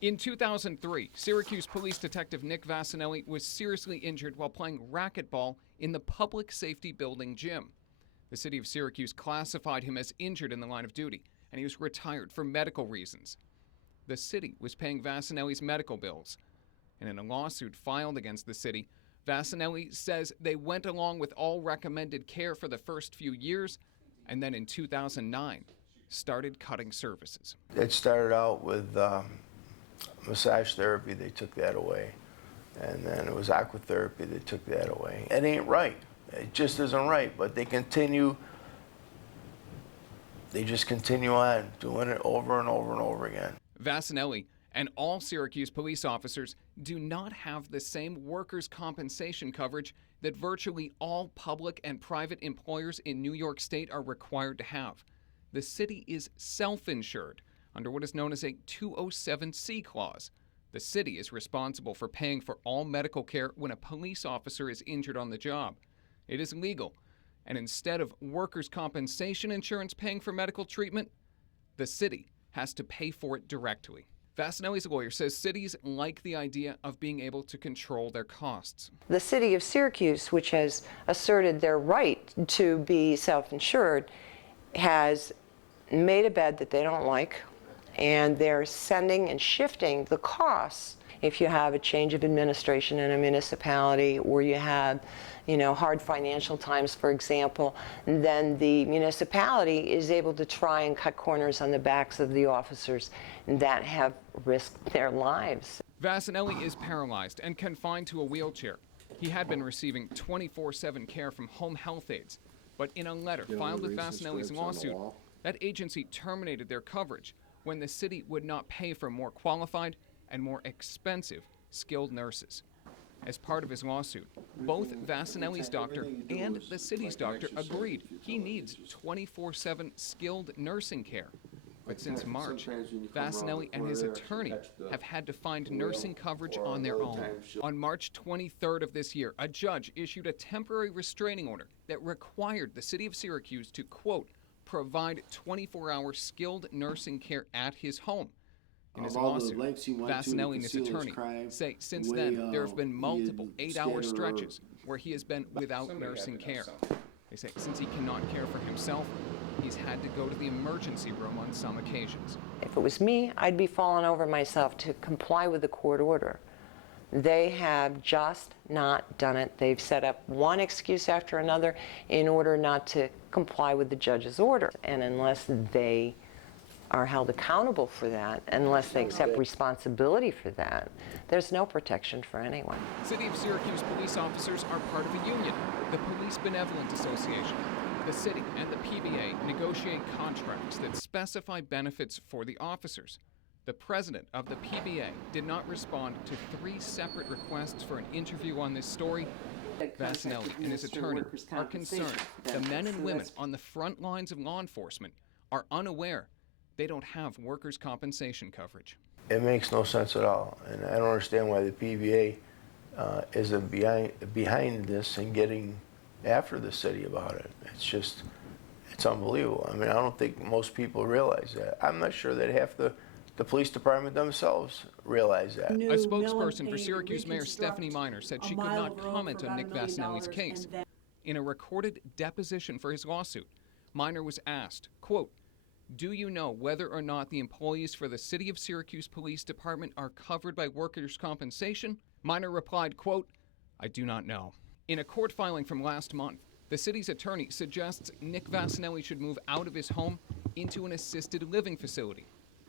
In 2003, Syracuse Police Detective Nick Vassinelli was seriously injured while playing racquetball in the Public Safety Building gym. The city of Syracuse classified him as injured in the line of duty, and he was retired for medical reasons. The city was paying Vassinelli's medical bills, and in a lawsuit filed against the city, Vassinelli says they went along with all recommended care for the first few years, and then in 2009, started cutting services. It started out with massage therapy, they took that away. And then it was aquatherapy, they took that away. It ain't right. It just isn't right, but they just continue on doing it over and over and over again. Vassinelli and all Syracuse police officers do not have the same workers' compensation coverage that virtually all public and private employers in New York State are required to have. The city is self-insured under what is known as a 207C clause. The city is responsible for paying for all medical care when a police officer is injured on the job. It is legal, and instead of workers' compensation insurance paying for medical treatment, the city has to pay for it directly. Vassinelli's lawyer says cities like the idea of being able to control their costs. The city of Syracuse, which has asserted their right to be self-insured, has made a bed that they don't like, and they're sending and shifting the costs. If you have a change of administration in a municipality, or you have, hard financial times, for example, then the municipality is able to try and cut corners on the backs of the officers that have risked their lives. Vassinelli is paralyzed and confined to a wheelchair. He had been receiving 24/7 care from home health aides, but in a letter filed with Vassinelli's lawsuit, that agency terminated their coverage when the city would not pay for more qualified and more expensive skilled nurses. As part of his lawsuit, both Vassinelli's doctor and the city's doctor agreed he needs 24/7 skilled nursing care. But since March, Vassinelli and his attorney have had to find nursing coverage on their own. On March 23rd of this year, a judge issued a temporary restraining order that required the city of Syracuse to, quote, provide 24-hour skilled nursing care at his home. In his lawsuit, Vassinelli and his attorney say since then there have been multiple 8-hour stretches where he has been without nursing care. They say since he cannot care for himself, he's had to go to the emergency room on some occasions. If it was me, I'd be falling over myself to comply with the court order. They have just not done it. They've set up one excuse after another in order not to comply with the judge's order. And unless they are held accountable for that, unless they accept responsibility for that, there's no protection for anyone. City of Syracuse police officers are part of a union, the Police Benevolent Association. The city and the PBA negotiate contracts that specify benefits for the officers. The president of the PBA did not respond to 3 separate requests for an interview on this story. Vassinelli and his attorney are concerned the men and women on the front lines of law enforcement are unaware they don't have workers' compensation coverage. It makes no sense at all, and I don't understand why the PBA isn't behind this and getting after the city about it. It's unbelievable. I mean, I don't think most people realize that. I'm not sure that half the police department themselves realize that. A spokesperson for Syracuse Mayor Stephanie Miner said she could not comment on Nick Vassinelli's case. In a recorded deposition for his lawsuit, Miner was asked, quote, "Do you know whether or not the employees for the City of Syracuse Police Department are covered by workers' compensation?" Miner replied, quote, "I do not know." In a court filing from last month, the city's attorney suggests Nick Vassinelli should move out of his home into an assisted living facility.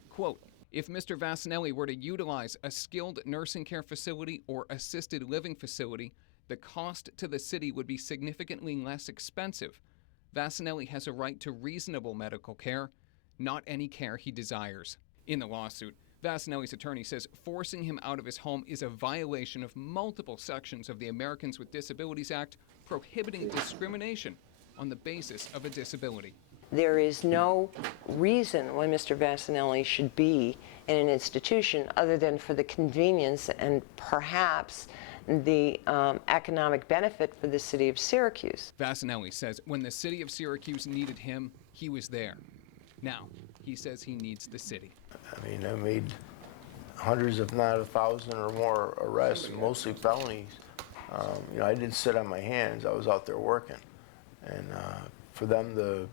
Quote, "If Mr. Vassinelli were to utilize a skilled nursing care facility or assisted living facility, the cost to the city would be significantly less expensive. Vassinelli has a right to reasonable medical care, not any care he desires." In the lawsuit, Vassinelli's attorney says forcing him out of his home is a violation of multiple sections of the Americans with Disabilities Act prohibiting discrimination on the basis of a disability. There is no reason why Mr. Vassinelli should be in an institution other than for the convenience and perhaps the economic benefit for the city of Syracuse. Vassinelli says when the city of Syracuse needed him, he was there. Now, he says he needs the city. I mean, I made hundreds, if not 1,000 or more arrests, mostly felonies. You know, I didn't sit on my hands. I was out there working. And for them to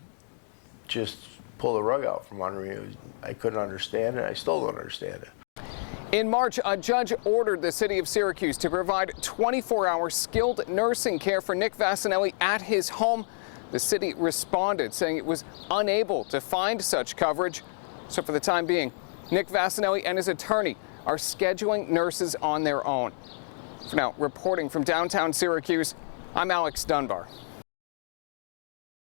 just pull the rug out from under me, I couldn't understand it. I still don't understand it. In March, a judge ordered the city of Syracuse to provide 24-hour skilled nursing care for Nick Vasinelli at his home. The city responded, saying it was unable to find such coverage. So for the time being, Nick Vasinelli and his attorney are scheduling nurses on their own. For now, reporting from downtown Syracuse, I'm Alex Dunbar.